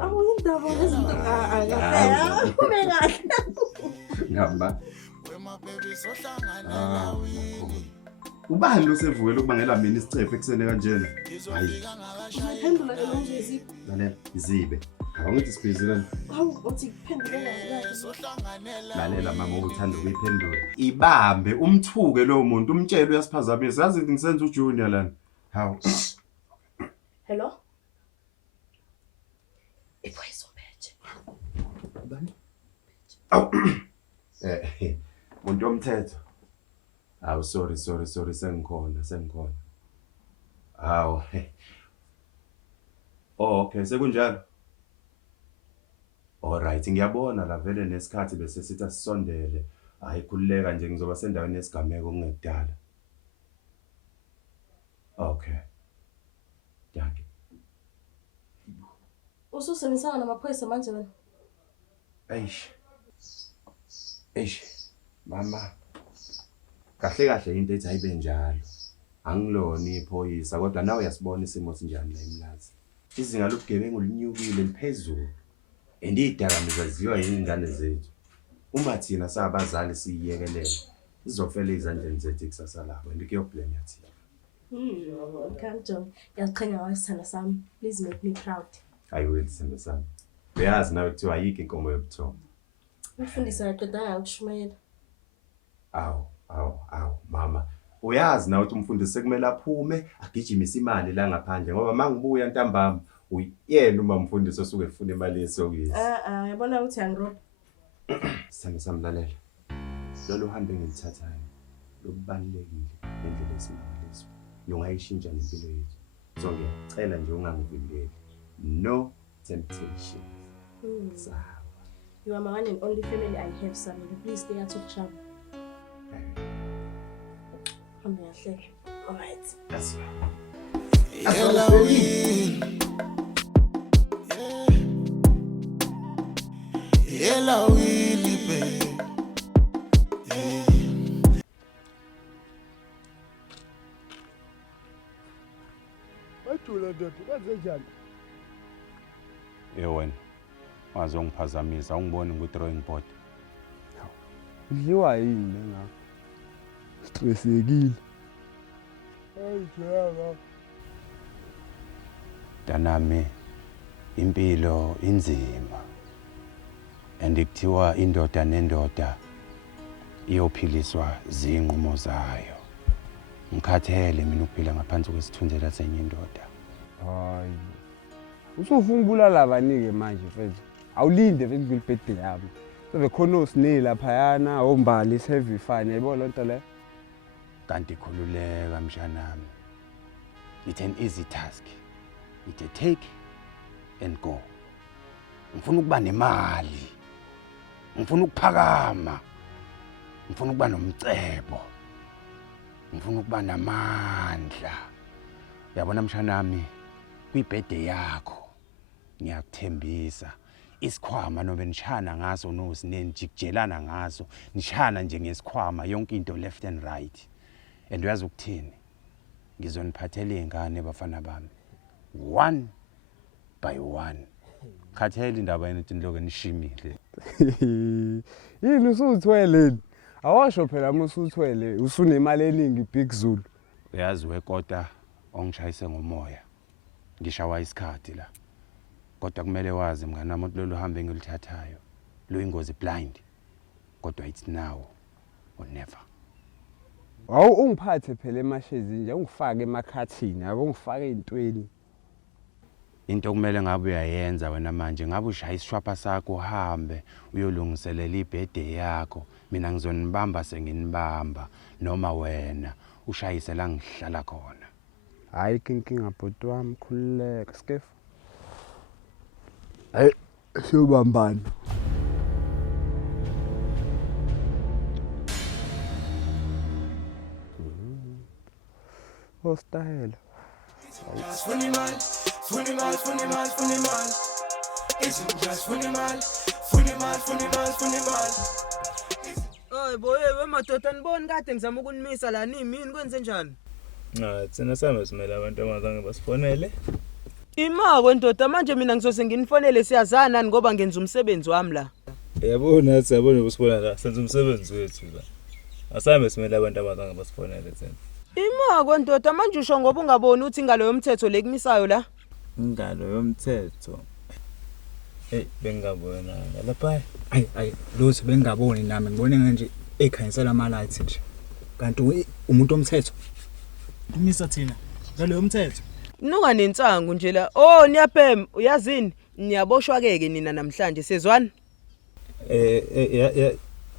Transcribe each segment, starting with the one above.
Awuyindaba lezinto akaphela. Kumekahle. Ngihamba. Ubani lo sevukela ukubangela mina isicefe eksene kanjena? Hayi. Phendula ke manje izipho. Lalela izibe. Akungithi sibhizile. Hawu uthi kuphendule ngakho. Lalela mama uthanda ukuyiphendula. Ibambe umthuke lo muntu umtshele uyasiphazamisa. Yazi ngisenza uJunior lana. Hawu. Hello? Iphoyisa umphethe. Bani? Aw. Umuntu omthetho. Aw sorry sengikhona. Aw. Oh okay sekunjalo. Alright ngiyabona la vele nesikhathi bese sithi asisondele. Hayi khulileka nje ngizoba sendaweni yesigameko kungekudala. Okay. Danke. Ususenisana namaphoyisa manje wena? Eish. Mama. Kahle into ethi ayibe njalo. Angiloni iphoyisa kodwa nawe uyasibona isimo sinjani la eMlazi. Izinga lobugebengu linyukile liphezulu. Endidakamizwa ziwa yingane zethu. Uma thina sabazali siyekelele, sizofela izandleni zethu kusasa labo. Andikuyoblame yathina. Kanjani? Yaziqhenya wasithanda sami. Please make me proud. I will send sami. Uyazi nawe kuthiwa ayikho inkomo yobuthongo. Ufundisa yaqedanga ukushumayela. Aw mama. Uyazi nawe ukuthi umfundisi sekumele aphume agijimise imali la ngaphandle ngoba mangibuya ntambama uyena uma umfundisi osuke efuna imali yesokisi. Yabona ukuthi angiroba. Samlalela. Lolu hambe ngilithathayo. Lokubalekile ngendlela esimangaliso. Lungayishintsha impilo yethu. So ngiyacela nje ungangivimbeli. No temptation. You are my one and only family I have, son. Please stay out of trouble. I'm here. All right. That's wena wazongiphazamisa ungiboni ku-drawing board. Udliwa yini ngakho? Stressekile. Ayijaka. Danami impilo inzima. Andikuthiwa indoda nendoda iyophiliswa zinqumo zayo. Ngikhathele mina ukuphila ngaphansi kwesithunzela senye indoda. Hayi. Usufuna ubulala abanike manje mfethu. Awulinde vele kulibhede yami. Sebe khona osinila phayana ombali heavy fine yayibona lonto le. Kanti khululeka mshanami. It's an easy task. It's a take and go. Ngifuna ukuba nemali. Ngifuna ukuphakama. Ngifuna ukuba nomcebo. Ngifuna ukuba namandla. Yabona mshanami kwibhede yakho. Ngiyakuthembisa isikhwama nobe nishana ngaso nosinenjijelana ngaso nishana nje ngesikhwama yonke into left and right. And uyazi ukuthini ngizoniphathela izingane bafana bami one by one. Khathele indaba yenu indlovu nishimile. Yini usuthwele? Awasho phela uma usuthwele usunemali eningi Big Zulu. Uyazi wekota ongishayise ngomoya. Ngishawa isikhathi la. Kodwa kumele wazi mngani wami lolu hambe engilithathayo. Lo ingozi blind. Kodwa it's now or never. Awu ungiphathe phela emashezi nje ungifake emakhathini yabo ungifake ezintweni. Into kumele ngabe uyayenza wena manje ngabe ushaya isishwapha sakho uhambe uyolungiselela ibhede yakho. Mina ngizonibamba senginibamba noma wena ushayise la ngihlala khona. Hayi inkinga bhuti wami khululeka skef. Hayi siyobambana. Style. Funny man. Isn't just funny man. Oy boy, wemadoda niboni kade ngizama ukunimisa la nini kwenze njani? Thina same simele abantu abazange basifonele. Ima kwendoda manje mina ngizose nginifonele siyazana nani ngoba ngenza umsebenzi wami la. Yabona siyabona usifona la senza umsebenzi wethu la. Asambe simele abantu abazange basifonele thina. Ima kwendoda manje usho ngoba ungaboni uthi ingalo yomthetho lekumisayo la. Ingalo yomthetho. Bengabona lapha. Ayi lutho bengaboni nami ngibone nje ekhanyisela ama lights nje. Kanti umuntu omthetho. Umisa thina. Ngalo yomthetho. Nuka nensangu nje la. Oh niyaphem uyazini niyaboshwa keke nina namhlanje sezwana.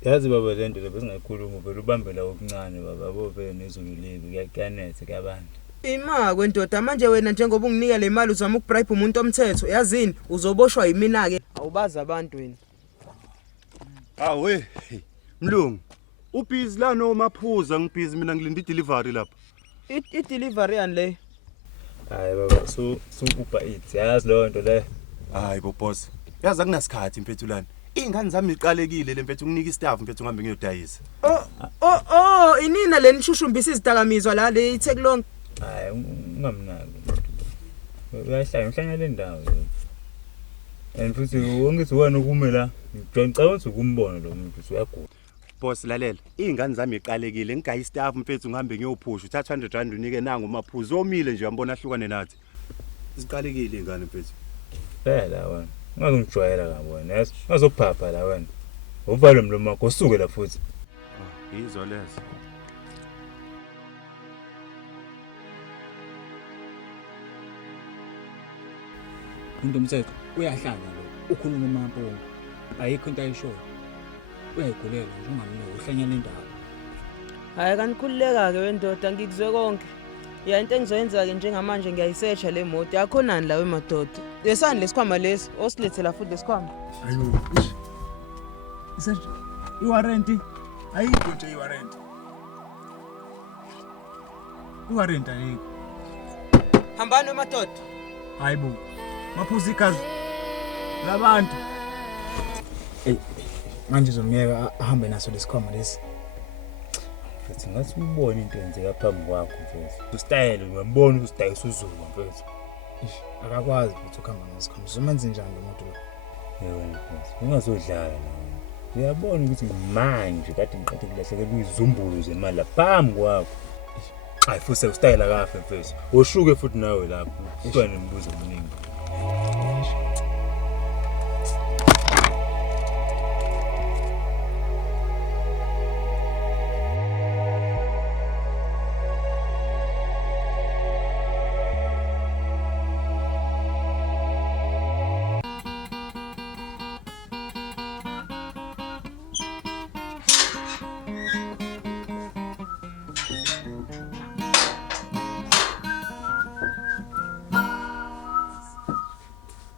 Yazi baba lento lebesingayikhuluma vele ubambela okuncane baba bobe nezulu libi kuyanethe kabantu. Ima kwendoda manje wena njengoba unginika le mali uzama ukubribe umuntu omthetho yazini uzoboshwa yimina ke awubazi abantu wena. Awe mlungu ubhizi la nomaphuza ngibhizi mina ngilinda idelivery lapha. I-delivery yani le. Hayi baba so Uber Eats yazi lo nto le. Hayi bo boss yazi akunasikhathi mfethulani ingane zami iqalekile le mfethu nginika istaff mfethu ngihambe ngiyodayisa. Oh inina le nishushumbisa izidakamizwa la le itheklonke. Hayi ungamnaki. Uyahlanya le ndawo. And futhi ungithi wena ukume la ngicabanga ukuthi ukumbona lo muntu uyagula. Boss lalela ingane zami iqalekile ngigayi istaff mfethu ngihambe ngiyophusha uthatha 100 rand unike nangu maphuzu omile nje uyambona ahlukane nathi. Iziqalekile ingane mfethu. Phela wena ungazongijwayela kabona yazi ngazokuphapha la wena. Uvale umlomo wakho usuke la futhi. Yizo lezo. Umuntu omthetho uyahlala lo ukhuluma amampongo. Ayikho into ayishoyo. Uyayigulela nje ungamnike uhlanya le ndawo. Hayi kanikhululeka ke wendoda ngikuzwe konke. Ya into engizoyenza ke njengamanje ngiyayisearcha le moto yakho nani la wemadoda. Yesani lesikhwama lesi osilethela futhi lesikhwama. Ayo. Isa iwarrant ayikho nje iwarrant. Iwarrant ayikho. Hambani wemadoda. Hayibo. Maphuzikazi labantu. Manje uzomyeka ahambe naso lesikhwama lesi. Futhi ngathi ubone into enzeka phambi kwakho mfethu. Ustyle uyambona usidayisa uzulu mfethu. Akakwazi ukuthi ukuhamba ngesikhwama. Uzomenza njani lo muntu lo? Yebo mfethu. Ungazodlala la. Uyabona ukuthi manje kade ngiqede kulahlekelwa izizumbulu zemali la phambi kwakho. Hayi futhi ustyle akafe mfethu. Oshuke futhi nawe lapho. Kuba nemibuzo eminingi.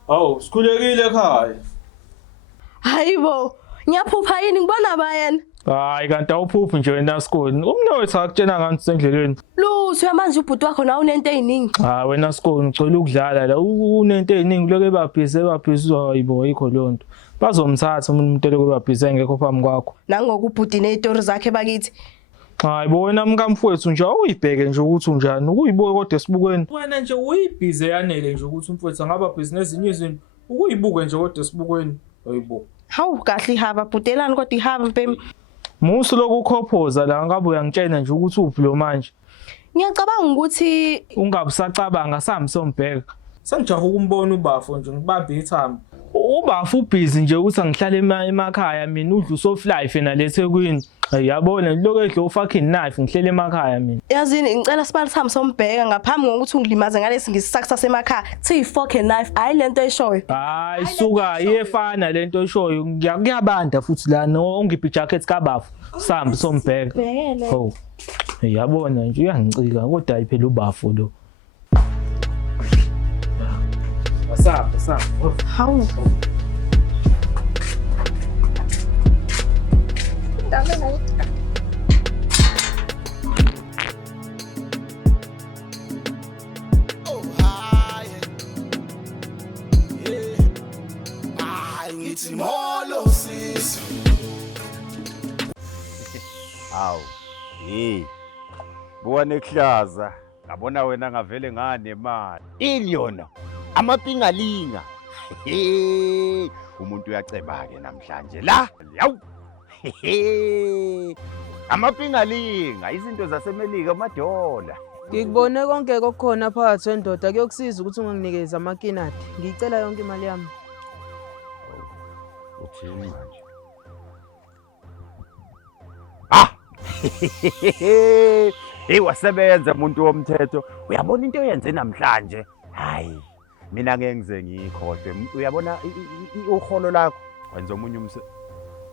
Awu, sikhulekile ekhaya. Hayibo, ngiyaphupha yini ngibona bayena. Hayi kanti awuphuphi nje wena Skoni. Umnotho akutshena ngani sendleleni. Lutho yamanje ubhuti wakho nawe unento eziningi. Hayi wena Skoni ugcwele ukudlala la. Unento eziningi loke ebabhizi hayibo ayikho lonto. Bazomthatha umuntu lokubabhizi engekho phambi kwakho. Nangoku ubhuti nezitori zakhe bakithi. Hayibo wena mkamfowethu nje awuyibheke nje ukuthi unjani. Ukuyibuka kodwa esibukweni. Wena nje uyibhizi yanele nje ukuthi umfowethu angaba business ezinye izinto. Ukuyibuke nje kodwa esibukweni. Hayibo. Hawu kahle ihaba bhudelani kodwa ihaba mpemi. Musu lokukhophoza la ngabe uyangitshena nje ukuthi uphi lo manje. Ngiyacabanga ukuthi ungabusacabanga sami sombheka. Sengijaha ukumbona ubafo nje ngibambe ithambo. Ubafo ubhizi nje ukuthi angihlale emakhaya mina udlu soft life nalethekwini. Yabona lokho edlo fucking knife ngihlele emakhaya mina. Yazini ngicela sibali sami sombheka ngaphambi kokuthi ungilimaze ngalesi ngisisaksa emakhaya. Thi fucking knife hayi lento eshoyo. Hayi suka iyefana lento eshoyo ngiyabanda futhi la no ongiphi jacket kabafo sami sombheka. Oh. Yabona nje uyangicika kodwa ayiphela ubafo lo. Asapha. Hawu. Oh, hi. Yeah. Ngithi molo sis. Hawu. Buka neklaza. Ngabona wena ngavele ngane imali. Iliyona. amapingalinga. Umuntu uyaceba ke namhlanje la. Yawu. Amapingalinga izinto zasemelika amadola. Ngikubone konke kokhona phakathi wendoda kuyokusiza ukuthi unganginikeza amakinati. Ngicela yonke imali yami. Uthini manje? Wasebenza umuntu womthetho. Uyabona into oyenze namhlanje? Hayi. Mina ngeke ngize ngikhohlwe. Uyabona uholo lakho wenza omunye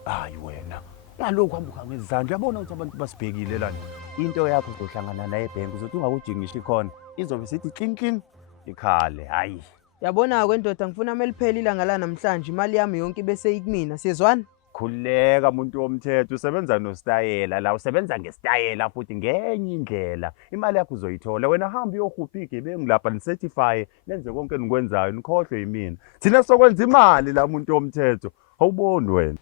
hayi wena. Ngalokho hambuka ngezandla. Uyabona ukuthi abantu basibhekile lana. Into yakho uzohlangana naye ebhenki uzothi ungakujingishi khona. Izobe sithi clean ikhale. Hayi. Yabona kwendoda ngifuna meliphela ilanga la namhlanje imali yami yonke bese ikumina. Siyezwana? Khuleka umuntu womthetho usebenza nostayela la usebenza ngestayela futhi ngenye indlela imali yakho uzoyithola wena hamba uyokhupha igebengu lapha nicertify lenze konke enikwenzayo nikhohlwe yimina thina sokwenza imali la umuntu womthetho awuboni wena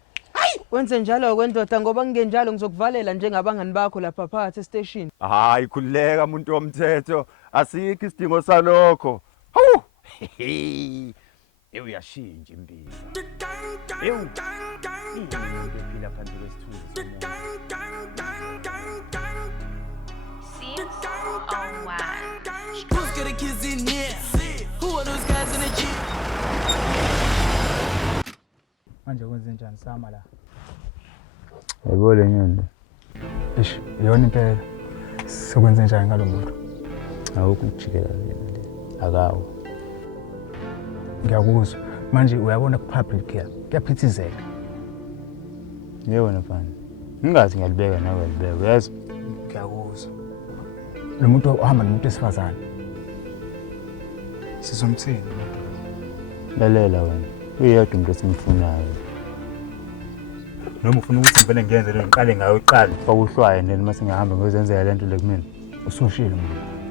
wenze njalo kwendoda ngoba ngingenjalo ngizokuvalela njengabangani bakho lapha phakathi estation. Hayi khuleka umuntu womthetho asikho isidingo salokho hawu uyashintsha impilo ngephila phansi kwesithunzi Who's got the kids in here? Who are those guys in the Jeep? Manje kwenze njani sama la? Yebo le nyonto. Eish, yona impela. Sokwenze njani ngalo muntu? Awukho ukujikela le. Akawo. Ngiyakuzwa. Manje uyabona ku public here. Kuyaphithizela. Yebo mfana. Ngingathi ngiyalibeka nawe uyalibeka. Uyazi? Ngiyakuzwa. Lo muntu ohamba nomuntu esifazane. Sizomthini? Lalela wena. Uyedwa umuntu esimfunayo. Noma ufuna ukuthi ngivele ngiyenze le ngiqale ngayo uqala. Fakuhlwaye nene mase ngihamba ngizenzela lento le kumina. Usushilo manje.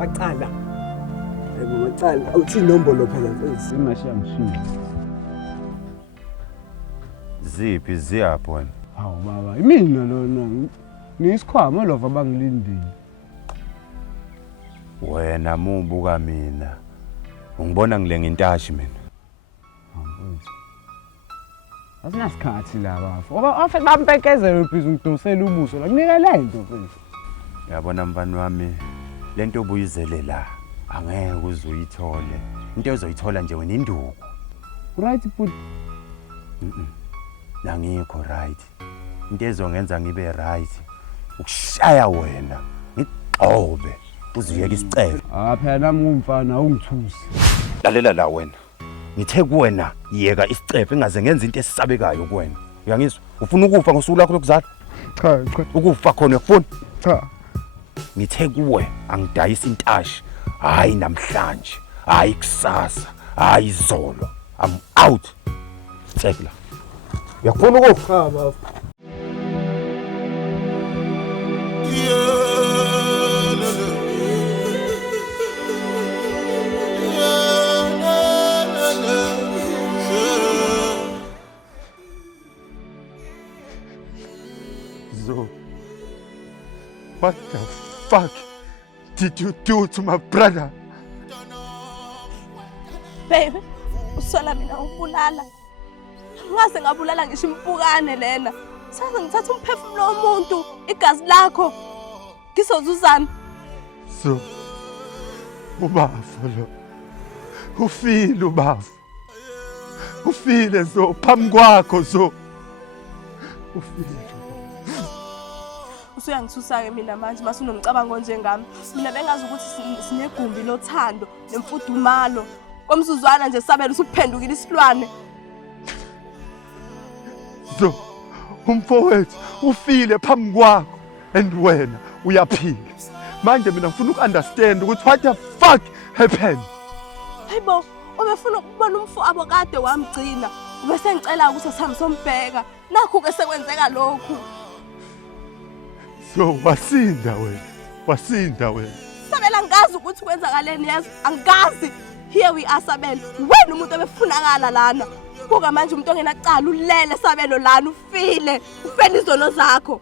Waqala. Yebo waqala. Awuthi inombolo phela mfethu imashiya mshini. ziphi ziyaphi wena Hawu baba, imina lona ngiyisikhwama lova bangilindile. wena mubuka mina ungibona ngilenga intashi mina Mfethu. Asinasikhathi la bafu. Ngoba afike bampekezela ubhizi ngidosela ubuso la kunikela into mfethu. Yabona mfana wami lento obuyizele la angeke uzuyithole into ozoyithola nje wena induku Right but nangikho right into ezongenza ngibe right ukushaya wena ngigxobe uzuyeka isicelo phela nami ngumfana ungithusi. lalela la wena ngithe kuwena yeka isicefe ingaze ngenza into esisabekayo kuwena uyangizwa ufuna ukufa ngosuku lakho lokuzala Cha ukufa khona uyafuna cha. ngithe kuwe angidayisa intashi hayi namhlanje hayi kusasa hayi izolo I'm out take la uyafuna ukufa Cha bafu. So what the fuck did you do to my brother? Baby, usola mina ubulala. Ngase ngabulala ngisho impukane lena. Saze ngithatha umphefumulo womuntu, igazi lakho. Ngisozuzana. So ubafu lo ufile ubafu ufile so phambi kwakho so ufile Usuyangithusa ke mina manje masunomcabango njengami. Mina bengazi ukuthi sinegumbi lothando nemfudumalo. Komsuzwana nje sabela usuphendukile isilwane. Sizo, umfowethu ufile phambi kwakho and wena uyaphila. Manje mina ngifuna uku-understand ukuthi what the fuck happened. Hayibo, ubefuna ukubona umfowabo kade wamgcina. Ubese ngicela ukuthi sihambe sombheka. Nakho ke sekwenzeka lokhu. So wasinda wena. Sabela ngazi ukuthi kwenzakaleni yazi. Angazi. Here we are Sabela. Wena umuntu obefunakala lana. Buka manje umuntu ongenacala ulele Sabelo lana ufile. Ufela izono zakho.